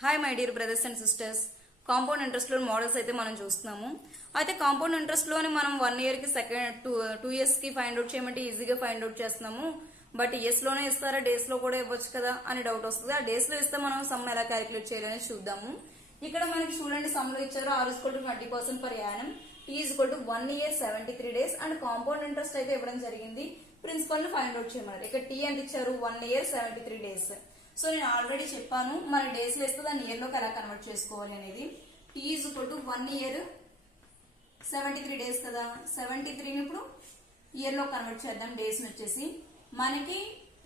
Hi my dear brothers and sisters, compound interest loan models అయితే మనం చూస్తున్నాము. అయితే కాంపౌండ్ ఇంట్రెస్ట్ లోని మనం 1 year కి సెకండ్ 2 years కి ఫైండ్ అవుట్ చేయమంటే ఈజీగా ఫైండ్ అవుట్ చేస్తున్నాము. బట్ ఇయర్స్ లోనే ఇస్తారా, డేస్ లో కూడా ఇవ్వచ్చు కదా అని డౌట్ వస్తుంది. ఆ డేస్ లో ఇస్తే మనం సమ్ ఎలా క్యాలిక్యులేట్ చేయాలని చూద్దాము. ఇక్కడ మనకి చూడండి, సమ్ లో ఇచ్చారు R=20% per annum, T=1 year 73 days and compound interest అయితే ఇవ్వడం జరిగింది. ప్రిన్సిపల్ ని ఫైండ్ అవుట్ చేయమన్నారు. ఇక్కడ T అంటే ఇచ్చారు 1 year 73 days. సో నేను ఆల్రెడీ చెప్పాను మన డేస్ లో ఇస్తే దాన్ని ఇయర్ లోకి ఎలా కన్వర్ట్ చేసుకోవాలి అనేది. T=1 year 73 days కదా, 73 ని ఇప్పుడు ఇయర్ లో కన్వర్ట్ చేద్దాం. డేస్ వచ్చేసి మనకి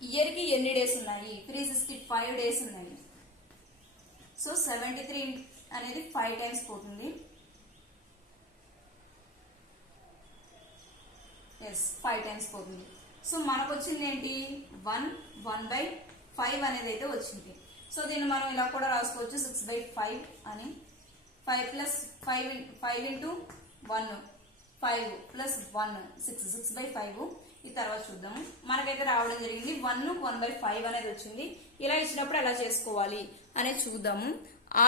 ఇయర్ కి ఎన్ని డేస్ ఉన్నాయి, 365 డేస్ ఉన్నాయి. సో 73 అనేది 5 టైమ్స్ పోతుంది. 5 టైమ్స్ పోతుంది. సో మనకు వచ్చింది ఏంటి, 1/5 అనేది అయితే వచ్చింది. సో దీన్ని మనం ఇలా కూడా రాసుకోవచ్చు, 6/5 అని. 5 + 5 into 1 5 + 1 6/5. ఈ తర్వాత చూద్దాం. మనకైతే రావడం జరిగింది 1/5 అనేది వచ్చింది. ఇలా ఇచ్చినప్పుడు ఎలా చేసుకోవాలి అనేది చూద్దాము.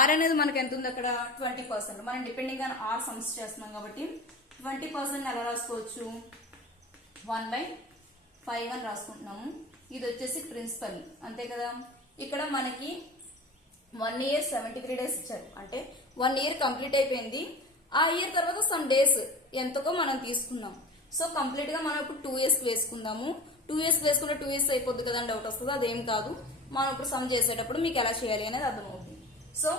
R అనేది మనకి ఎంత ఉంది అక్కడ, 20%. మనం డిపెండింగ్ ఆన్ R సమ్స్ చేస్తున్నాం కాబట్టి 20% ఎలా రాసుకోవచ్చు, 1/5 అని రాసుకుంటున్నాము. ఇది వచ్చేసి ప్రిన్సిపల్, అంతే కదా. ఇక్కడ మనకి 1 year 73 days ఇచ్చారు, అంటే 1 year కంప్లీట్ అయిపోయింది. ఆ ఇయర్ తర్వాత సమ్ డేస్ ఎంతకో మనం తీసుకున్నాం. సో కంప్లీట్ గా మనం ఇప్పుడు 2 years వేసుకుందాము. 2 years వేసుకుంటే 2 years అయిపోద్ది కదా అని డౌట్ వస్తుంది. అదేం కాదు, మనం ఇప్పుడు సమ్ చేసేటప్పుడు మీకు ఎలా చేయాలి అనేది అర్థమవుతుంది. సో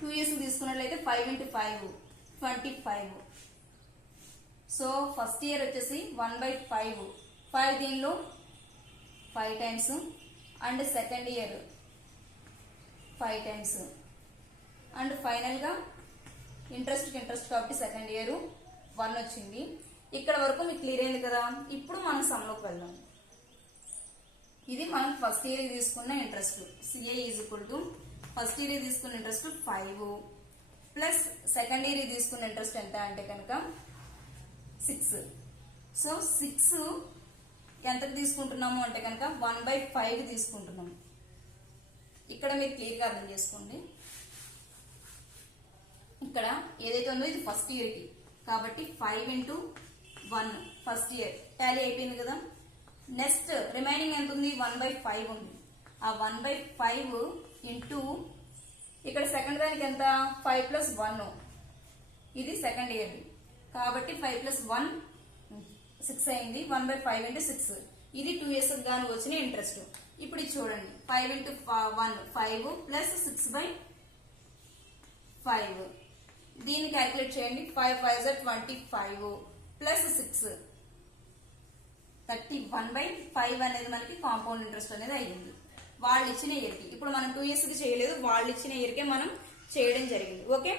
2 years తీసుకున్నట్లయితే 5 into 5 25. సో ఫస్ట్ ఇయర్ వచ్చేసి 1/5, 5 దీనిలో 5 times, and second year 5 times, and final గా ఇంట్రెస్ట్ కాబట్టి సెకండ్ ఇయర్ 1 వచ్చింది. ఇక్కడ వరకు మీకు క్లియర్ అయింది కదా. ఇప్పుడు మనం సమ్ లోకి వెళ్దాం. ఇది మనం ఫస్ట్ ఇయర్ తీసుకున్న ఇంట్రెస్ట్. CA ఫస్ట్ ఇయర్ తీసుకున్న ఇంట్రెస్ట్ 5 ప్లస్ సెకండ్ ఇయర్ తీసుకున్న ఇంట్రెస్ట్ ఎంత అంటే కనుక 6. సో 6 ఎంతకు తీసుకుంటున్నాము అంటే కనుక 1/5 తీసుకుంటున్నాము. ఇక్కడ మీరు క్లియర్ గా అర్థం చేసుకోండి. ఇక్కడ ఏదైతే ఉందో ఇది ఫస్ట్ ఇయర్ కి కాబట్టి 5 into 1 ఫస్ట్ ఇయర్ టాలీ అయిపోయింది కదా. నెక్స్ట్ రిమైనింగ్ ఎంత ఉంది, 1/5 ఉంది. ఆ 1/5 ఇంటూ ఇక్కడ సెకండ్ దానికి ఎంత, 5 + 1, ఇది సెకండ్ ఇయర్ కాబట్టి 5 + 1 6 అయింది. 1/5 into 6, ఇది 2 years గాను వచ్చిన ఇంట్రెస్ట్. ఇప్పుడు ఇది చూడండి, 5 into 1 5 ప్లస్ 6/5. దీన్ని క్యాల్కులేట్ చేయండి. 5 5 25 ప్లస్ 6 31/5 అనేది మనకి కాంపౌండ్ ఇంట్రెస్ట్ అనేది అయ్యింది వాళ్ళు ఇచ్చిన ఇయర్ కి. ఇప్పుడు మనం 2 years కి చేయలేదు, వాళ్ళు ఇచ్చిన ఇయర్ కే మనం చేయడం జరిగింది. ఓకే,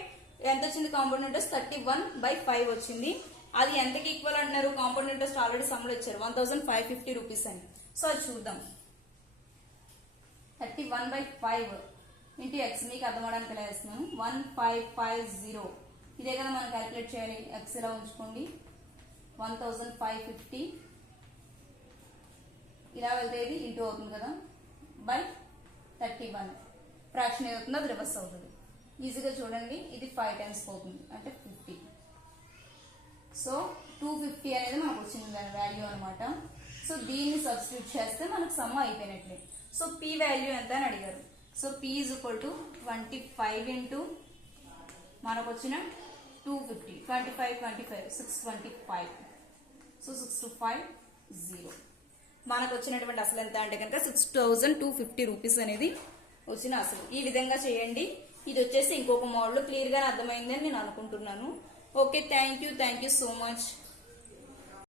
ఎంత వచ్చింది కాంపౌండ్ ఇంట్రెస్ట్, 31/5 వచ్చింది. అది ఎంతకి ఈక్వల్ అంటున్నారు, కాంపౌండ్ ఇంట్రెస్ట్ ఆల్రెడీ సమ్లో ఇచ్చారు 1550 రూపీస్ అని. సో అది చూద్దాం. 31/5 ఇంటూ ఎక్స్, మీకు అర్థమవడానికి ఎలా వేస్తున్నాను, 1550. ఇదే కదా మనం క్యాల్కులేట్ చేయాలి. ఎక్స్ ఇలా ఉంచుకోండి, 1550 ఇలా వెళ్తే ఇది ఇంటూ అవుతుంది కదా, బై 31. ఫ్రాక్షన్ ఏదవుతుందో అది రివర్స్ అవుతుంది. ఈజీగా చూడండి, ఇది 5 టైమ్స్ పోతుంది అంటే 50. సో 250 అనేది మనకు వచ్చింది దాని వాల్యూ అనమాట. సో దీన్ని సబ్స్టిట్యూట్ చేస్తే మనకు సమ్ అయిపోయినట్లే. సో P వాల్యూ ఎంత అని అడిగారు. సో P =25 ఇంటూ మనకు వచ్చిన 250, 25 25 625. సో 6250 మనకు వచ్చినటువంటి అసలు ఎంత అంటే కనుక 6250 రూపీస్ అనేది వచ్చిన అసలు. ఈ విధంగా చేయండి. ఇది వచ్చేసి ఇంకొక మోడల్. క్లియర్ గా అర్థమైందని నేను అనుకుంటున్నాను. Okay, thank you so much.